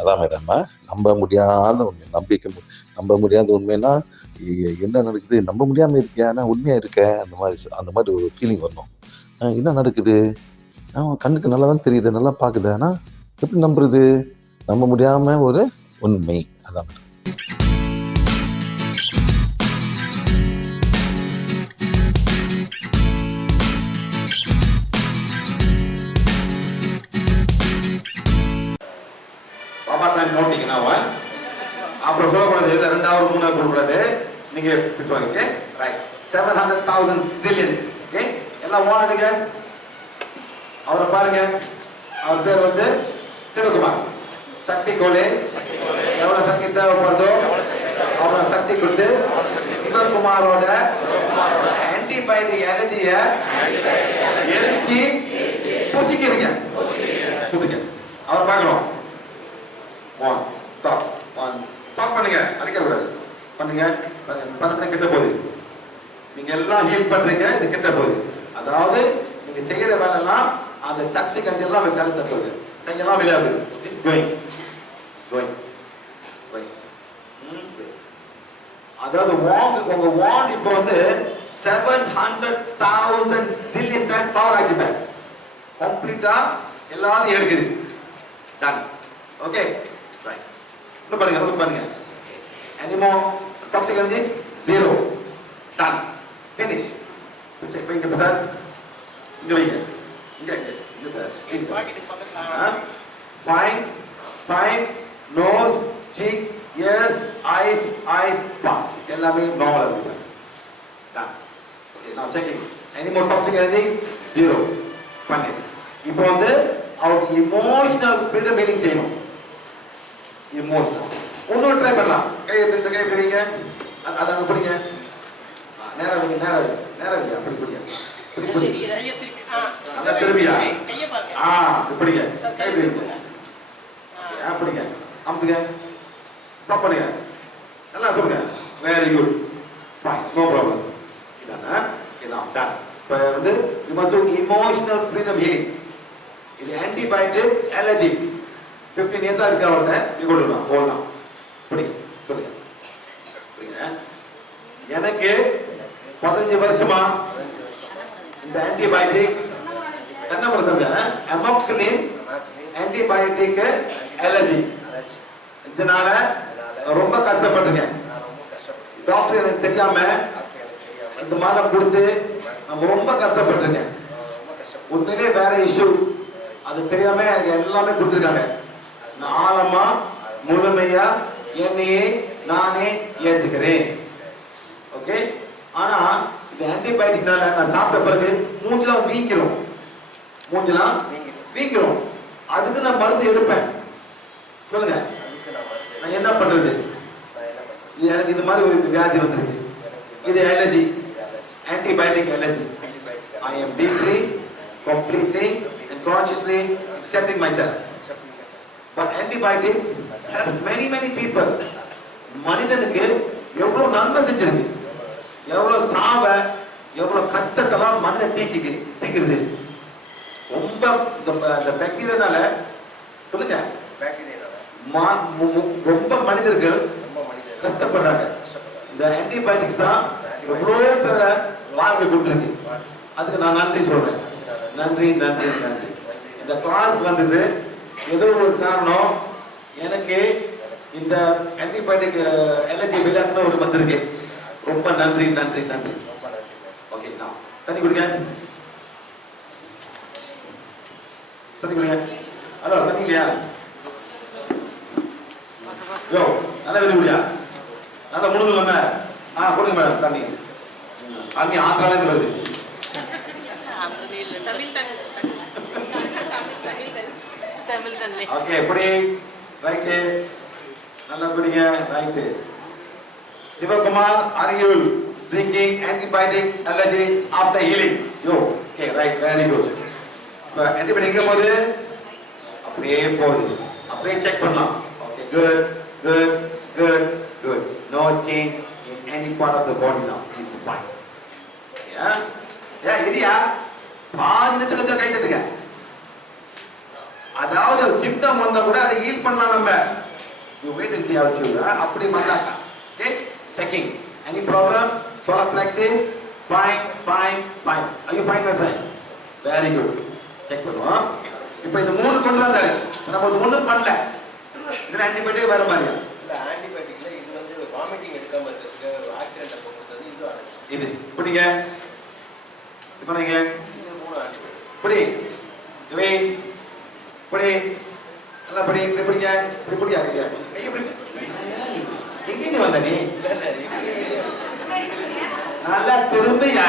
அதான் மேடம், நம்ப முடியாத உண்மை, நம்ப முடியாத உண்மைன்னா, என்ன நடக்குது? நம்ப முடியாம இருக்கே, ஆனா உண்மையா இருக்கே, அந்த மாதிரி ஒரு ஃபீலிங் வரணும். என்ன நடக்குது? கண்ணுக்கு நல்லா தான் தெரியுது, நல்லா பாக்குது. ஆனா எப்படி நம்புறது? நம்ப முடியாம ஒரு உண்மை. அதான் மேடம். பாபா டைம் நோட்டிங் நாவா அப்புறம் சொல்லக்கூடாது, இல்லை 2 hour 3 hour சொல்லக்கூடாது. நீங்க ஃபிக்ஸ் வாங்க. Right 700,000 jillion. ஓகே, எல்லாம் வாடுங்க. அவரை பாருங்க, அவர் பேர் வந்து சிவகுமார். சக்தி கோலே, எவ்வளவு சக்தி தேவைப்படுதோ அவ்வளவு சக்தி கொடுத்து சிவகுமாரோட ஆன்டிபயோட்டிக் அலர்ஜிய எரிச்சு புசிக்கிறீங்க. சுத்துங்க. அவர் பார்க்கணும். ஸ்டாப் பண்ணுங்க, அடிக்க கூடாது. பண்ணுங்க, பண்ண கிட்ட போகுது. நீங்க எல்லாம் ஹீல் பண்றீங்க, இது கிட்ட போகுது. அதாவது நீங்க செய்யற வேலைலாம் அந்த டாக்ஸிக் எனர்ஜி எல்லாம் கலந்து தட்டுது, கையெல்லாம் விளையாடுது. It's going going going. அதாவது உங்க வாண்ட் இப்போ வந்து 700,000 ஜில்லியன் டைம் பவர் ஆச்சுப்பேன். கம்ப்ளீட்டா எல்லாரும் எடுக்குது. டன். Okay, right. இன்னும் பண்ணுங்க. Any more toxic energy? 0. Done. Finish. Check வைங்க சார். இங்க வைங்க. இங்க sir. Fine. Nose, cheek, ears, eyes, palm. எல்லாமே நார்மலா இருக்கு. Done. Okay, now checking. Any more toxic energy? 0. பண்ணு. இப்போ வந்து அவருக்கு emotional freedom healing செய்யணும். Emotional. ஒன்னும் ட்ரை பண்ணலாம். கையை பிடிங்க. அது அங்க பிடிங்க. நேரா வைங்க. அப்படி பிடிங்க. நல்லா திரும்பியா? பிடிங்க. கை பிடிங்க. பிடிங்க. அமுத்துங்க. ஸ்டாப் பண்ணுங்க. நல்லா சொல்லுங்க. Very good. Fine. No problem. இதானா? இதான் டன். இப்போ வந்து இது வந்து இமோஷனல் ஃப்ரீடம் ஹீலிங். இது ஆன்டிபயோட்டிக் அலர்ஜி. 15 years இருக்கு அவர்கிட்ட. நீ கொள்ளலாம், போடலாம். சொல்லுங்க. எனக்கு 15 வருஷமா இந்த ஆன்டிபயோட்டிக் என்ன பண்ணுங்க, அமோக்சிலின் ஆன்டிபயோட்டிக் அலர்ஜி. இதனால ரொம்ப கஷ்டப்பட்டிருக்கேன். டாக்டர் எனக்கு தெரியாம இந்த மாதிரி கொடுத்து நம்ம ரொம்ப கஷ்டப்பட்டிருக்கேன். உண்மையிலே வேற இஷ்யூ, அது தெரியாம எனக்கு எல்லாமே கொடுத்துருக்காங்க. நான் ஆழமா முழுமையா என்னையே நானே ஏத்துக்கிறேன். ஓகே, ஆனா இந்த ஆன்டிபயோட்டிக்னால நான் சாப்பிட்ட பிறகு மூஞ்செல்லாம் வீக்கிறோம். அதுக்கு நான் மருந்து எடுப்பேன். சொல்லுங்க, நான் என்ன பண்றது? எனக்கு இது மாதிரி ஒரு வியாதி வந்திருக்கு. இது allergy, antibiotic allergy. I am deeply, completely and consciously accepting myself. But antibiotic helps many people. மனிதனுக்கு எவ்வளவு நன்மை செஞ்சிருக்கு, எவ்வளவு சாவ, எவ்வளவு கத்தத்தெல்லாம் மண்ணை தீக்கிறது. ரொம்ப இந்த பாக்டீரியானால சொல்லுங்க, ரொம்ப மனிதர்கள் கஷ்டப்படுறாங்க. இந்த ஆன்டிபயோட்டிக்ஸ் தான் எவ்வளவு பேர வாழ்க்கை கொடுத்துருக்கு. அதுக்கு நான் நன்றி சொல்றேன். நன்றி. இந்த கிளாஸ்க்கு வந்தது ஏதோ ஒரு காரணம். எனக்கு இந்த ஆன்டிபயோட்டிக் அலர்ஜி விளையாட்டுன்னு ஒரு வந்திருக்கு. ரொம்ப நன்றி. ஓகே, நான் தண்ணி குடிங்க. ஹலோ, தண்ணி இல்லையா? நல்லா தண்ணி குடியா? நல்லா முழுங்க. கொடுங்க மேடம் தண்ணி. அண்ணி ஆந்திராலேருந்து வருது. ஓகே, எப்படி? ரைட்டு, நல்லா குடிங்க. Right. Sivakumar, are you drinking antibiotic allergy after healing? Okay, right, very good. antibiotic எங்க போகுது? அப்படியே போகுது. அப்படியே செக் பண்ணலாம். Okay, good. No change in any part of the body now. It's fine. Yeah, இரியா. பாதி நிமிஷத்துக்கு கை தட்டுங்க. ஏதாவது சிம்டம் வந்தா கூட அதை ஹீல் பண்ணலாம் நம்ம. You wait and see how it goes. அப்படி பண்ணாங்க. Okay, checking. Any problem? Solar plexus? Fine, fine, fine. Are you fine, my friend? Very good. Check பண்ணுவோம். இப்போ இந்த மூணு கொண்டு வந்தாரு. நம்ம ஒண்ணும் பண்ணல. இதுல ஆன்டிபயோட்டிக் வேற மாதிரியா? இல்ல ஆன்டிபயோட்டிக்ல இது வந்து வாமிட்டிங் எடுக்காம இருக்கு, ஆக்சிடென்ட் போகுது, இது ஆனது. இது புடிங்க. இப்போ நீங்க இது மூணு ஆன்டிபயோட்டிக். புடி. இவே புடி. நல்லா புடி. இப்படி புடிங்க. இப்படி புடியா ஐயா. ஐயா இப்படி. எங்க நீ வந்த நீ? நல்லா திரும்பியா.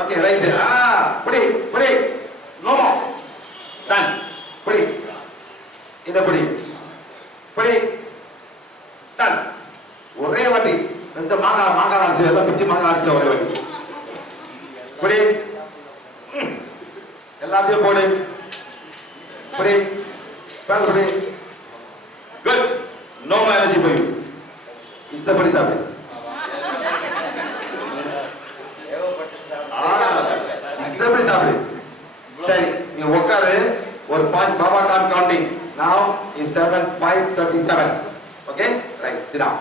Okay right. புடி புடி. No done. புடி. இத புடி. புடி. டன். ஒரே வாட்டி. இந்த மாங்கா அடிச்சு எல்லாம் பிச்சு மாங்கா அடிச்சு ஒரே வாட்டி. புடி. எல்லாத்தையும் போடு. புடி. பாரு புடி. Good. No energy for you. இஷ்டப்படி சாப்பிடு. இஷ்டப்படி சாப்பிடு. சரி நீ உட்காரு. ஒரு point Baba time counting. Now is 7:5:37. Okay? Right. Sit down.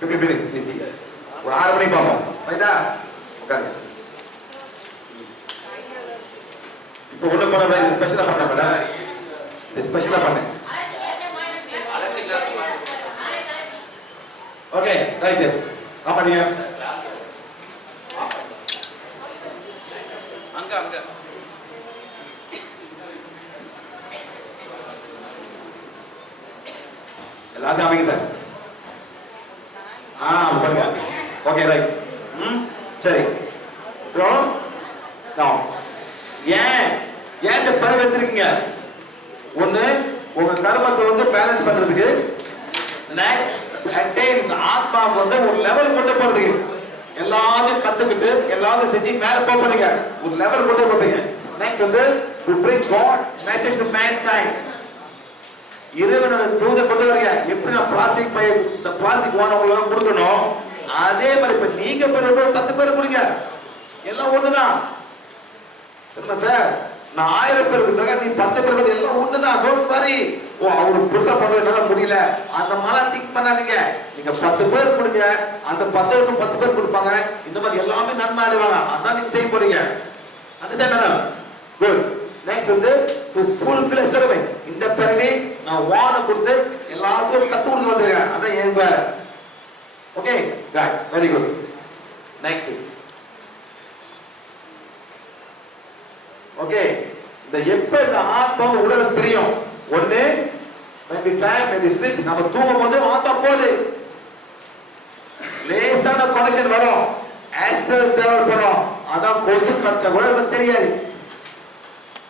50 minutes. Easy. ஒரு 6 மணிக்கு பாப்போம். ரைட்டா? உட்காருங்க. இப்போ ஒண்ணு பண்ணல. இது ஸ்பெஷலா பண்ண மேடம். இது ஸ்பெஷலா பண்ணேன். Okay right. ஆமா நீங்க அங்க எல்லாத்தையும் அமைங்க சார். பண்ணுங்க. Okay right. சரி. ஸோ ஏன் இந்த பருவ எடுத்துருக்கீங்க? ஒண்ணு உங்க கர்மத்தை வந்து பேலன்ஸ் பண்றதுக்கு, நெக்ஸ்ட் இந்த ஆத்மாவுக்கு வந்து ஒரு லெவல் கொண்டு போறதுக்கு, எல்லாத்தையும் கத்துக்கிட்டு எல்லாத்தையும் செஞ்சு மேல போறீங்க, ஒரு லெவல் கொண்டு போறீங்க. நெக்ஸ்ட் வந்து to bring God message to mankind. இறைவனோட தூதை கொண்டு வரீங்க. எப்படி நான் பிளாஸ்டிக் பை இந்த பிளாஸ்டிக் வானவங்களுக்கு கொடுக்கணும், அதே மாதிரி இப்ப நீங்க 10 பேர் கொடுங்க. எல்லாம் ஒண்ணுதான். என்ன சார் நான் 1000 பேருக்கு தக நீ 10 பேருக்கு எல்லாம் ஒண்ணுதான். Don't worry. ஓ அவருக்கு புதுசா பண்றதுனால முடியல அந்த மாதிரி திங்க் பண்ணாதீங்க. நீங்க 10 பேர் கொடுங்க. அந்த 10 பேர் கொடுப்பாங்க. இந்த மாதிரி எல்லாமே நன்மை அடைவாங்க. அதான் நீங்க செய்ய போறீங்க. அதுதான் மேடம். குட். நெக்ஸ்ட் வந்து டு ஃபுல்ஃபில் சர்வீஸ். இந்த பிறகு நான் வான கொடுத்து எல்லாத்துக்கும் கத்து கொடுக்க வந்திருக்கேன். அதான் என் வேலை. Okay good. Very good. Next okay இந்த எப்ப இந்த ஆத்மா உடல் பிரியும்? ஒண்ணு when we time when we sleep, நம்ம தூங்கும் போது ஆத்மா போகுது. லேசான கனெக்ஷன் வரும். ஆஸ்ட்ரல் டிராவல் பண்ணும். அதான் கொசு கடிச்சா கூட நமக்கு தெரியாது.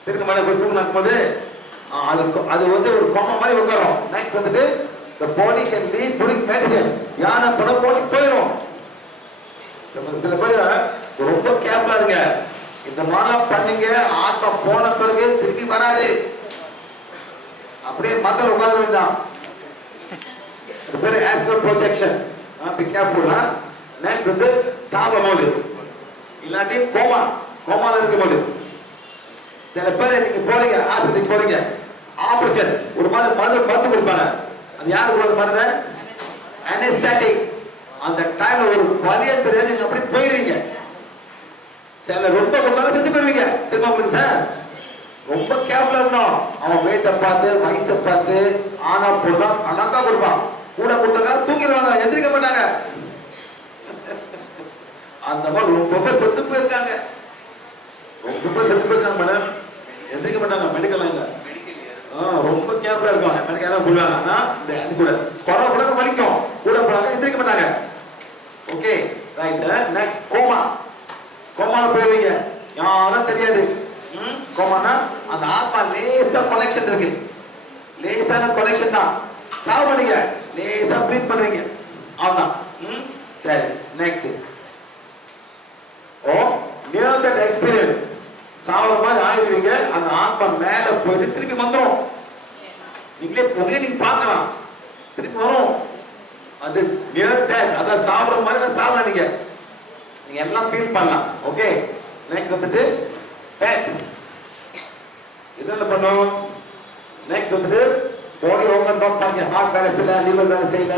தெரியுமா மேல போய் தூங்கினாக்கும் போது அது வந்து ஒரு கோம மாதிரி உட்காரும். நெக்ஸ்ட் வந்துட்டு the body can leave during meditation. யானை பண்ண போடி போயிடும். சில பேர் ரொம்ப கேர்ஃபுல்லா இருங்க. இந்த மாதிரி பண்ணீங்க ஆத்மா போன பிறகு திருப்பி வராது. அப்படியே மத்தல உட்கார்ந்து வேண்டாம். இது பேரு astral projection. Be careful. Next வந்து சாகும் போது இல்லாட்டி கோமால இருக்கும்போது சில பேர் நீங்க போறீங்க ஆஸ்பத்திரிக்கு போறீங்க, ஆபரேஷன் ஒரு மாதிரி மருந்து கொடுப்பாங்க. அது யாரு கொடுக்குற மருந்து? அனஸ்தெட்டிக். அந்த டைம்ல ஒரு வலிய தெரியாது, நீங்க அப்படி போயிருவீங்க. சில ரொம்ப கொடுத்தாலும் செத்து போயிருவீங்க. திரும்ப உங்களுக்கு சார் ரொம்ப கேர்ஃபுல்லா இருக்கணும். அவன் வெயிட்டை பார்த்து வயசை பார்த்து ஆனா போடுதான் கணக்கா கொடுப்பான். கூட கொடுத்தா தூங்கிடுவாங்க, எந்திரிக்க மாட்டாங்க. அந்த மாதிரி ரொம்ப பேர் செத்து போயிருக்காங்க. ரொம்ப பேர் செத்து போயிருக்காங்க மேடம். எந்திரிக்க மாட்டாங்க. மெடிக்கல் இல்ல ரொம்ப கேர்ஃபுல்லா இருக்கும். மெடிக்கல் சொல்லுவாங்க ஆனா இந்த கூட குறை கூட வலிக்கும். கூட போனாங்க எந்திரிக்க மாட்டாங்க. Okay right. நெக்ஸ்ட் கோமால போயிருவீங்க. யாரும் தெரியாது. கோமானா அந்த ஆத்மா லேசா கனெக்ஷன் இருக்கு. லேசான கனெக்ஷன் தான். சாவு பண்ணீங்க லேசா பிரீத் பண்ணுவீங்க. அவ்வளவுதான். சரி நெக்ஸ்ட் நியர் தட் எக்ஸ்பீரியன்ஸ். சாவர மாதிரி ஆயிடுவீங்க. அந்த ஆத்மா மேல போயிட்டு திருப்பி வந்துடும். நீங்களே நீங்க பார்க்கலாம். திருப்பி வரும். அது நியர் டெத். அதான் சாவர மாதிரி சாவல நீங்க எல்லாம் ஃபீல் பண்ணலாம். ஓகே நெக்ஸ்ட் வந்துட்டு டெத். இதெல்லாம் பண்ணும் நெக்ஸ்ட் வந்து பாடி ஓவன் நாட் பண்ணி ஹார்ட் வேலை செய்யல, லிவர் வேலை செய்யல,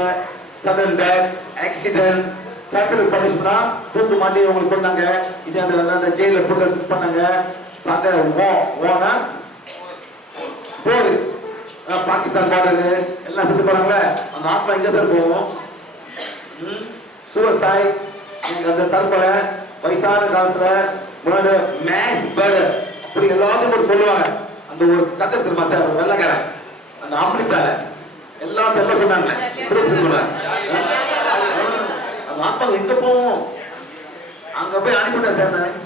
சடன் டெத், ஆக்சிடென்ட், கேபிட்டல் பனிஷ்மெண்டா தூக்கு மாட்டி உங்களுக்கு பண்ணாங்க. இது அந்த ஜெயில போட்டு பண்ணாங்க. சண்டை ஓனா போர் பாகிஸ்தான் பார்டர் எல்லாம் செத்து போறாங்களே, அந்த ஆத்மா எங்க சார் போவோம்? சூசைட், அந்த தற்கொலை, வயசான காலத்துல மேக்ஸ் பர்டர், அப்படி எல்லாத்தையும் போட்டு கொள்ளுவாங்க. அந்த ஒரு கதை தெரியுமா சார்? ஒரு வெள்ளக்காரன் அந்த அம்ரிட்சால எல்லாம் தெல்ல சொன்னாங்க. அந்த ஆத்மா எங்க போவோம்? அங்க போய் அனுப்பிட்டேன் சார் நான்.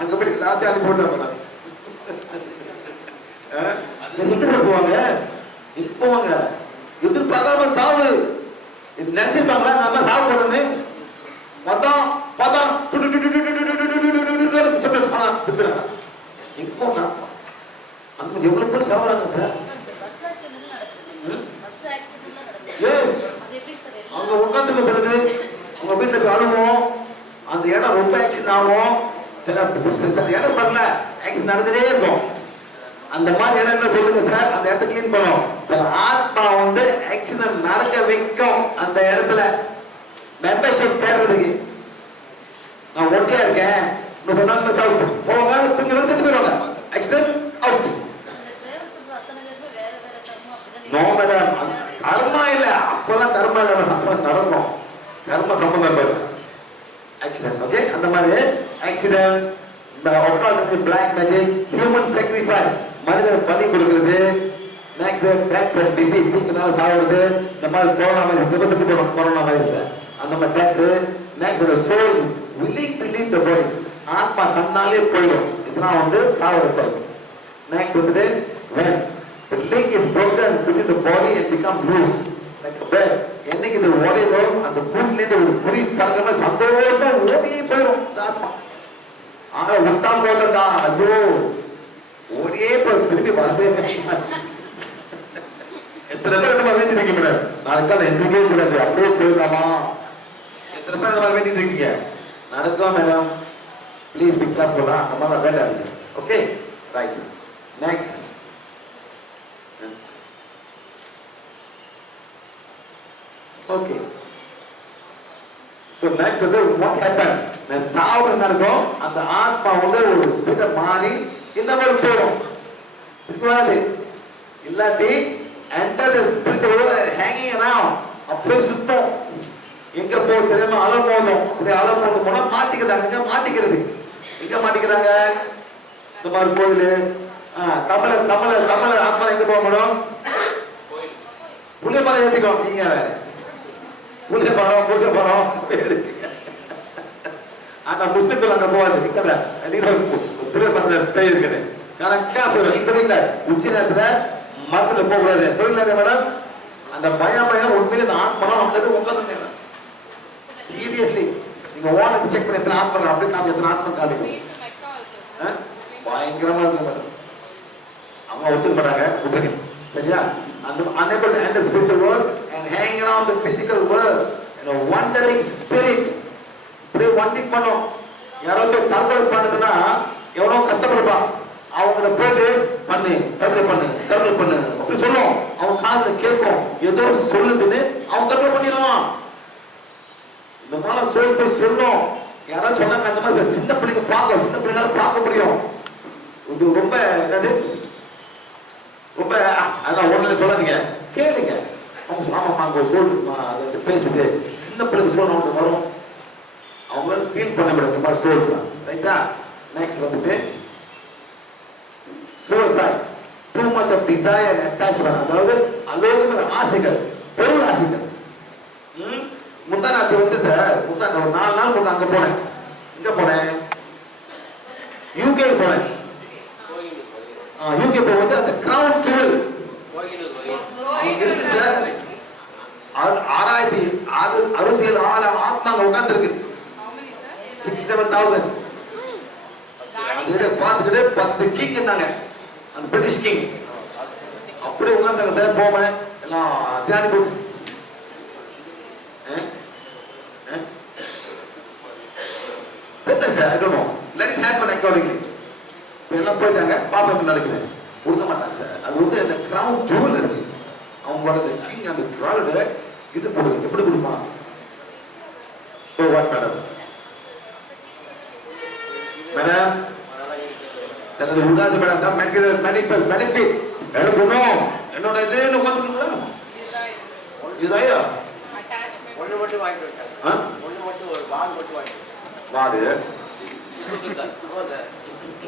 அங்க போய் எல்லாத்தையும் அனுப்பி விட்டேன். எங்க போவாங்க? எங்க போவாங்க? எதிர்பார்க்காம சாவு நினைச்சிருப்பாங்களா? நல்லா சாவு பண்ணு வந்தான் பார்த்தா எங்க போங்க? அங்க எவ்வளவு பேர் சாவறாங்க சார்? அங்க உட்காந்துக்க சொல்லுது. உங்க வீட்டுல போய் அழுவோம். அந்த இடம் ரொம்ப ஆக்சிடென்ட் ஆகும். சில இடம் பண்ணல ஆக்சிடென்ட் நடந்துட்டே இருக்கும். அந்த மாதிரி இடம் என்ன சொல்லுங்க சார்? அந்த இடத்த கிளீன் பண்ணும். சில ஆத்மா வந்து ஆக்சிடென்ட் நடக்க வைக்கும். அந்த இடத்துல மெம்பர்ஷிப் தேடுறதுக்கு நான் ஒர்க்கே இருக்கேன் சொன்னாங்க போவாங்க, இங்க வந்து போயிடுவாங்க. Accident out. நோ மேடம், கர்மா இல்ல. அப்பெல்லாம் கர்மா இல்ல, நடக்கும். கர்ம சம்பந்தம் ஆக்சிடென்ட். ஓகே, அந்த மாதிரி accident, black magic, human sacrifice, மனிதர் பலி கொடுக்கிறது. நெக்ஸ்ட் டெத், டிசீஸ், சீக்கிரனால சாவுறது. இந்த மாதிரி கொரோனா வைரஸ் செத்து போறோம். கொரோனா வைரஸ்ல அந்த மாதிரி death. Next soul willing to leave the body, ஆத்மா தன்னாலே போயிடும். இதெல்லாம் வந்து சாவுறது. நெக்ஸ்ட் வந்து when the link is broken between the body and become loose like a bed, என்னைக்கு இது ஓடிதோ அந்த கூட்டில இருந்து ஒரு குறி பறக்கிற சந்தோஷமா ஓடியே போயிடும் ஆத்மா. ஆனா விட்டா போதண்டா, ஐயோ ஓடியே போய் திருப்பி வரவே எத்தனை பேர் நம்ம வேண்டி இருக்கீங்க? நாளைக்கு எந்திரிக்கவே கூடாது, அப்படியே போயிடலாமா? எத்தனை பேர் நம்ம வேண்டிட்டு இருக்கீங்க? நடக்கும் மேடம், ப்ளீஸ் பிக் அப் போலாம். அந்த மாதிரி வேண்டாம். Okay, right. Next okay. So next வந்து வாட் ஹேப்பன்? நான் சாவு நடக்கும். அந்த ஆத்மா வந்து ஒரு ஸ்பிரிட்டை மாறி இந்த மாதிரி போயிடும். வராது. இல்லாட்டி enter the spiritual world hanging around, அப்படியே சுத்தம். எங்க போய் தெரியாம அலமோதும். அப்படியே அலமோதும் போனா மாட்டிக்கிறாங்க. எங்க மாட்டிக்கிறது? எங்க மாட்டிக்கிறாங்க? இந்த மாதிரி கோயில் தமிழ ஆத்மா எங்க போக முடியும்? புளியமரம் ஏத்திக்கோ. நீங்க வேற புளியமரம் புளியமரம் ஆனா முஸ்லிம்கள் அங்க போவாது. நிக்கல புளியமரத்துல பேய் இருக்குது. கணக்கா போயிடும். சரிங்களா? உச்சி நேரத்துல மரத்துல போக கூடாது. சரிங்களா மேடம்? அந்த பயம் உண்மையில இந்த ஆத்மா அவங்க உட்காந்துங்க. சீரியஸ்லி நீங்க ஓனர் செக் பண்ணி எத்தனை ஆத்மா அப்படி காமி, எத்தனை ஆத்மா காமிக்கும். பயங்கரமா இருக்கு மேடம். அவங்க ஒத்துக்க மாட்டாங்க. விட்டுருங்க. சரியா? and unable to enter spiritual world and hang around the physical world in a wandering spirit. இப்படியே வாண்டிங் பண்ணும். யாராவது தற்கொலை பண்ணுதுன்னா எவ்வளோ கஷ்டப்படுப்பா. அவங்கள போயிட்டு பண்ணு தற்கொலை பண்ணு அப்படி சொல்லும். அவன் காதுல கேட்கும், ஏதோ சொல்லுதுன்னு அவன் தற்கொலை பண்ணிடுவான். இந்த மாதிரி சொல்லி போய் சொல்லும். யாராவது சொன்னாங்க அந்த மாதிரி சின்ன பிள்ளைங்க பார்க்க முடியும். இது ரொம்ப என்னது ரொம்ப அதான் ஒண்ணுல சொல்லாதீங்க, கேளுங்க. அவங்க ஆமாம்மா அங்கே சொல்லுமா அதை பேசுது சின்ன பிள்ளைங்க சொல்லணும். அவங்களுக்கு வரும். அவங்களால ஃபீல் பண்ண முடியும் இந்த மாதிரி சொல்லலாம். ரைட்டா? நெக்ஸ்ட் வந்துட்டு suicide, too much of desire and attachment, அதாவது அலோகமான ஆசைகள், பொருள் ஆசைகள். முந்தானாத்து வந்து சார், முந்தான ஒரு 4 நாள் முன்ன அங்க போனேன். எங்க போனேன்? யூகே போனேன். யூகே போகும்போது அந்த கிரவுன் த்ரில் இருக்கு சார். 6,667 ஆத்மாங்க உட்கார்ந்துருக்கு. 67,000 இதை பார்த்துக்கிட்டு 10 கிங் இருந்தாங்க. அந்த பிரிட்டிஷ் கிங் அப்படியே உட்கார்ந்தாங்க சார். போவேன் எல்லாம் தியானி போட்டு sir. I don't know. Let it happen accordingly. எல்லாம் போயிட்டாங்க, பாப்பா என்ன நடக்குது கொடுக்க மாட்டாங்க சார். அது வந்து அந்த கிரவுன் ஜூவல் இருக்கு, அவங்களோட கிங் அந்த கிரவுடு கிட்ட போடுது, எப்படி கொடுப்பான்? So what madam? Madam sir அது விடாது மேடம், தான் மெட்டீரியல் பெனிஃபிட் எடுக்கணும். என்னோட இதுன்னு உட்காந்துக்கீங்களா? இதுதாயா ஒன்று மட்டும் வாங்கிட்டு வச்சாங்க. ஒன்று மட்டும் ஒரு பால் மட்டும் வாங்கிட்டு வாடு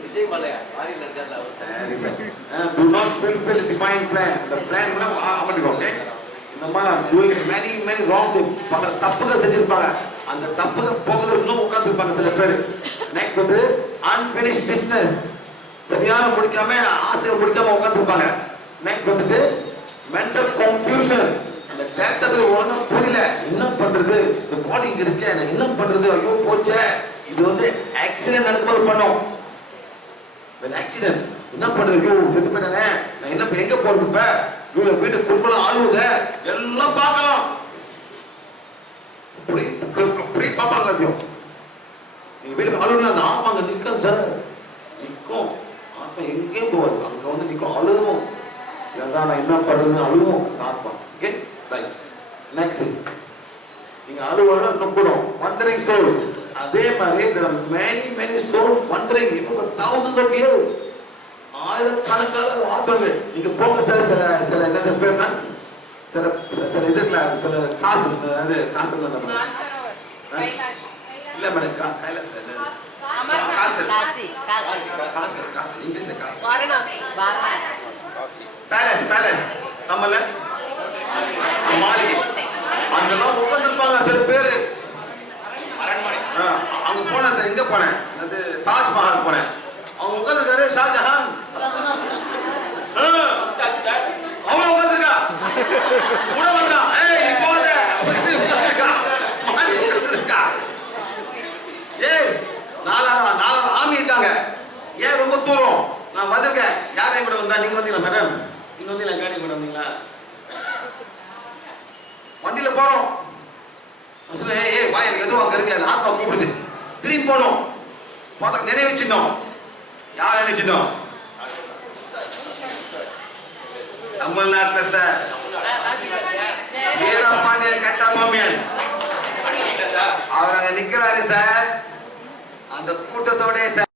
விஜய் மலையா மாறியில் இருக்கார்ல அவர். சரி sir. Do not fulfill divine plan. The plan கூட அமட்டிக்கோ. ஓகே, இந்த மாதிரி doing many wrong things, பல தப்புகள் செஞ்சிருப்பாங்க. அந்த தப்புகள் போகுது இன்னும் உட்கார்ந்துருப்பாங்க சில பேர். நெக்ஸ்ட் வந்து unfinished business, சரியான முடிக்காம ஆசையை முடிக்காம உட்கார்ந்துருப்பாங்க. நெக்ஸ்ட் வந்து mental confusion, அந்த டேட்டா ஒழுங்கா புரியல, என்ன பண்றது, இந்த பாடி இங்க இருக்கு, நான் என்ன பண்றது, ஐயோ போச்சே. இது வந்து ஆக்சிடென்ட் நடக்கும்போது பண்ணோம். ஆக்சிடென்ட் என்ன பண்றது, ஐயோ செத்து போயிட்டானே, நான் என்ன எங்க போறது, இப்ப இவங்க வீட்டு குடும்பம் ஆளுங்க எல்லாம் பார்க்கலாம், அப்படி பார்ப்பாங்க. எல்லாத்தையும் நீங்க வீட்டுக்கு ஆளுங்க அந்த ஆப்பாங்க நிற்கும் சார், நிற்கும் ஆப்பா எங்கே போவாது, அங்க வந்து நிற்கும், அழுவும். இதான் நான் என்ன பண்றதுன்னு அழுவும் ஆப்பா. Okay right. நெக்ஸ்ட் நீங்க அழுவாலும் இன்னும் கூடும் wandering soul. அதே மாதிரி there are many souls wandering even for thousands of years. ஆயிரக்கணக்கான ஆத்மாக்கள் நீங்க போங்க சார். சில என்ன பேர்னா சில இதுல சில காசு, அது காசு இல்ல மேடம், கைலாஸ் காசு இங்கிலீஷ்ல காசு, பேலஸ் நம்மள மாளிகை அங்கெல்லாம் உட்காந்துருப்பாங்க சில பேரு. அங்க போனேன் சார், எங்க போனேன், அது தாஜ்மஹால் போனேன். அவங்க உட்காந்துருக்காரு ஷாஜஹான், அவன் உட்காந்துருக்கா கூட வந்தான், ஏய் நீ போகாத உட்காந்துருக்கா. எஸ், நாலாயிரம் ஆமி இருக்காங்க. ஏன் ரொம்ப தூரம் நான் வந்திருக்கேன். யாரையும் கூட வந்தா, நீங்க வந்தீங்களா மேடம்? நீங்க வந்தீங்களா? காடி கூட வந்தீங்களா? வண்டியில போறோம், ஏய் வாயில் எதுவும் அங்க இருக்கு, அது ஆத்மா கூப்பிடுது, திரும்பி போனோம், பார்த்தா நினைவு சின்னம். யார் நினைவு சின்னம்? தமிழ்நாட்டுல சார் வீரபாண்டியன் கட்டபொம்மன், அவர் அங்க நிக்கிறாரு சார், அந்த கூட்டத்தோட சார்.